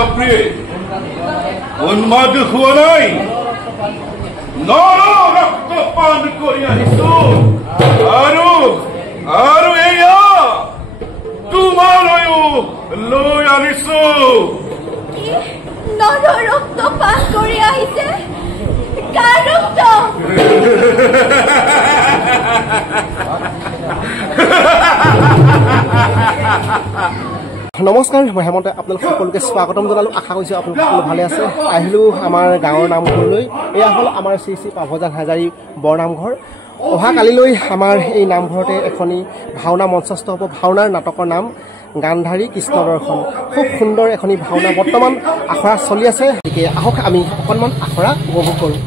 বাপৰে উন্মাদ হুয়া নাই নৰ ৰক্ত পান কৰি আহিছো আৰু এয়া তোমালৈও লৈ আনিছো নৰ ৰক্ত পান কৰি আহিছে কাৰ ৰক্ত নমস্কাৰ মই হেমন্ত আপোনালোক সকলোকে স্বাগতম জনালোঁ আশা কৰিছোঁ আপোনালোক সকলো ভালে আছে আহিলোঁ আমাৰ গাঁৱৰ নামঘৰলৈ এয়া হ'ল আমাৰ শ্ৰী শ্ৰী পাভজান হাজাৰী বৰনামঘৰ অহা কালিলৈ আমাৰ এই নামঘৰতে এখনি ভাওনা মঞ্চস্থ হ'ব ভাওনাৰ নাটকৰ নাম গান্ধাৰী কৃষ্ণ দৰ্শন খুব সুন্দৰ এখনি ভাওনা বৰ্তমান আখৰা চলি আছে গতিকে আহক আমি অকণমান আখৰা উপভোগ কৰোঁ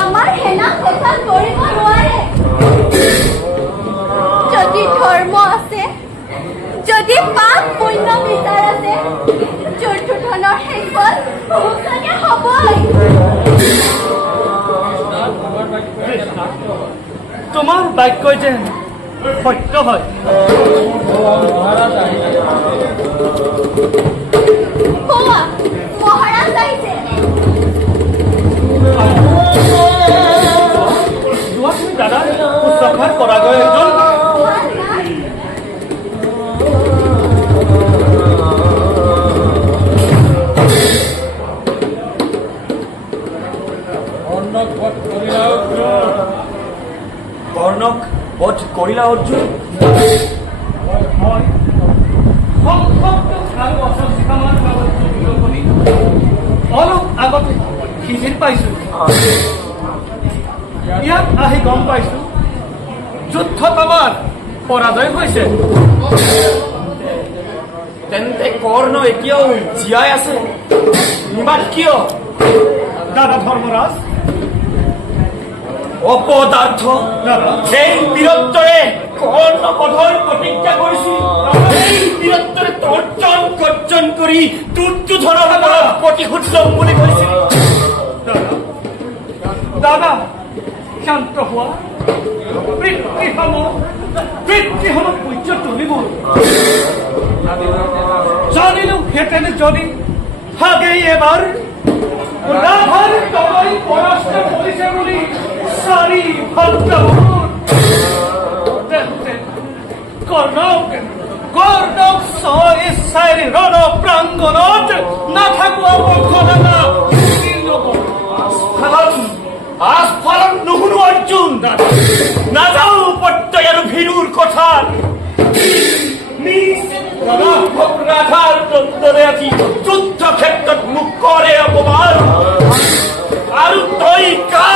আমাৰ সেনা সফল কৰিব নোৱাৰে যদি ধৰ্ম আছে যদি পাপ পুণ্য বিচাৰ আছে দুৰ্যোধনৰ শেষত বহুকানে হ'বই তোমাৰ বাক্য যে সত্য হয় মহাৰাজ আহিছে দাদা উৎসখাৰ কৰাগৈ একজন কৰ্ণক বধ কৰিলা অৰ্জুন অলপ আগতে সিজিৰ পাইছো ইয়াত আহি গম পাইছো যুদ্ধত আমাৰ পৰাজয় হৈছে তেন্তে কৰ্ণ এতিয়াও জীয়াই আছে ইমান কিয় দাদা ধৰ্মৰাজ অপদাৰ্থ সেই বীৰত্বৰে কৰ্ণ বধৰ প্ৰতিজ্ঞা কৰিছিল সেই বীৰত্বৰে তৰ্জন গৰ্জন কৰি দুৰ্যোধনৰ পৰা প্ৰতিশোধ ল'ম বুলি কৈছিল দাদা শান্ত হোৱা পিতৃসমূহ পূজ্য তুলিব জানিলো হেতেন যদি ভাগেই এবাৰ ৰাভাৰ তলৈ পৰাস্ত কৰিছে বুলি চাৰি ভাগ্যবোৰ কৰ্ণক ছয় চাৰি ৰণ প্ৰাংগণত নাথাকোৱা বংশধাৰা আস্ফালন নুশুনো অৰ্জুন নাযাও প্ৰত্যয় আৰু ভীৰুৰ কথা ৰাধাৰ তন্ত্ৰৰে আজি যুদ্ধ ক্ষেত্ৰত মোক কৰে অপমান আৰু তই কা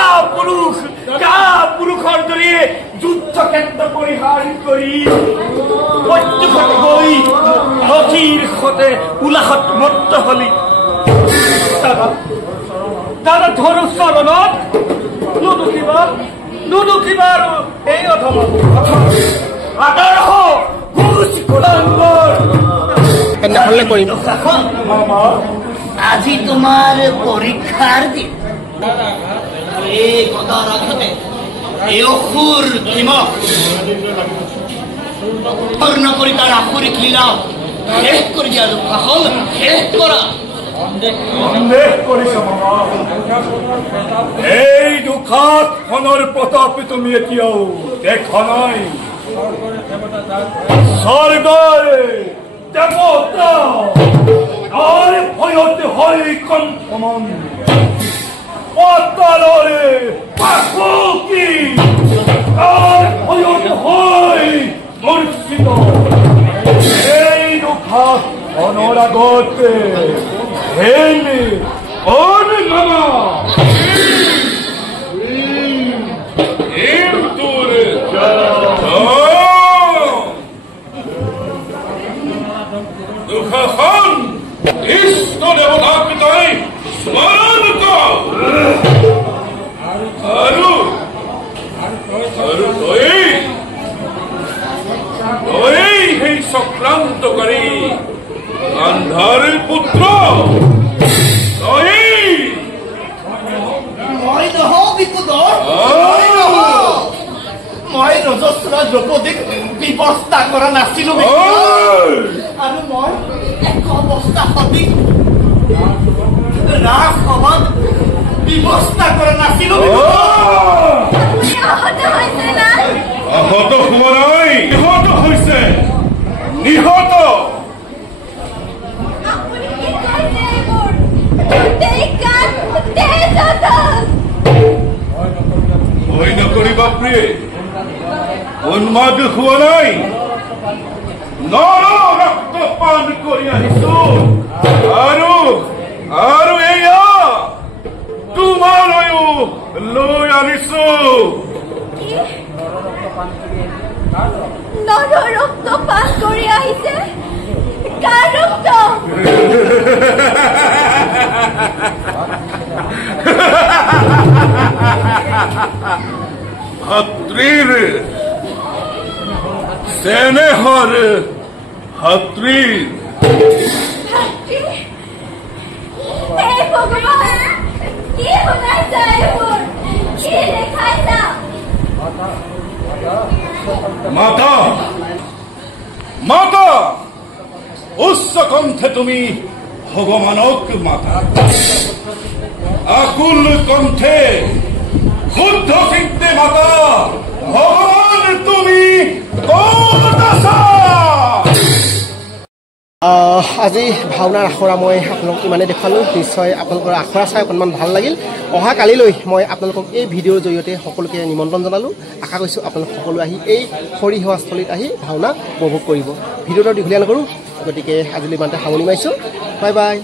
পুৰুষৰ দৰে যুদ্ধ ক্ষেত্ৰ পৰিহাৰ কৰি প্ৰত্যক্ষত গৈ নদীৰ সতে উলাহত মত্ত হলি দাদা ধৰো চৰণত নুদুখিবা আৰু এই আদৰ্শ আজি তোমাৰ পৰীক্ষাৰ দিন এই গদা ৰাখতে এই অসুৰ ভীমক পূৰ্ণ কৰি তাৰ আসুৰিক লীলা শেষ কৰি দিয়া দুখা হল শেষ কৰা এই দুখাত খনৰ প্ৰতাপ তুমি এতিয়াও দেখা নাই স্বৰ্গৰে দেৱতা আৰু ভয়তে হয় কণ্ঠমন পাতালৰে পাখি আৰু ভয়তে হয় মূৰ্ছিত এই দুখাত খনৰ আগতে হেনে অনুভৱা দুঃখন কৃষ্ণ দেৱতা পিতাই স্মৰণ কৰ আৰু তই সেই চক্ৰান্তকাৰী গান্ধাৰীৰ পুত্ৰ তই অজস্ৰ দ্ৰৌপদীক ব্যৱস্থা কৰা নাছিলো আৰু মই এক অৱস্থা সঠিক ৰাজসভাত ব্যৱস্থা কৰা নাছিলো আপুনি আহত হৈছে না আহত হোৱা নাই নিহত হৈছে নিহত আপুনি কি কৰিছে এইবোৰ গোটেই গাত তেজ আছে ভয় নকৰিবা প্ৰিয়ে উন্মাদ হোৱা নাই নৰ ৰক্ত পান কৰি আহিছো আৰু এয়া তোমালৈও লৈ আনিছো নৰ ৰক্ত পান কৰি আহিছে কাৰ ৰক্ত ভাতৃৰ চেনেহৰ ভাতৃৰ ভাতৃ হে ভগৱান কি শুনাইছা এইবোৰ কি দেখাইছা মাতা মাতা উচ্চ কণ্ঠে তুমি ভগৱানক মাতা আকুল কণ্ঠে শুদ্ধ চিন্তে মাতা ভগৱান তুমি ক'ত আছা আজি ভাওনাৰ আখৰা মই আপোনালোকক ইমানে দেখালোঁ নিশ্চয় আপোনালোকৰ আখৰা চাই অকণমান ভাল লাগিল অহা কালিলৈ মই আপোনালোকক এই ভিডিঅ'ৰ জৰিয়তে সকলোকে নিমন্ত্ৰণ জনালোঁ আশা কৰিছোঁ আপোনালোক সকলো আহি এই সৰিসভাস্থলীত আহি ভাওনা উপভোগ কৰিব ভিডিঅ'টো দীঘলীয়া নকৰোঁ গতিকে আজিলৈ ইমানতে সামৰণি মাৰিছোঁ বাই বাই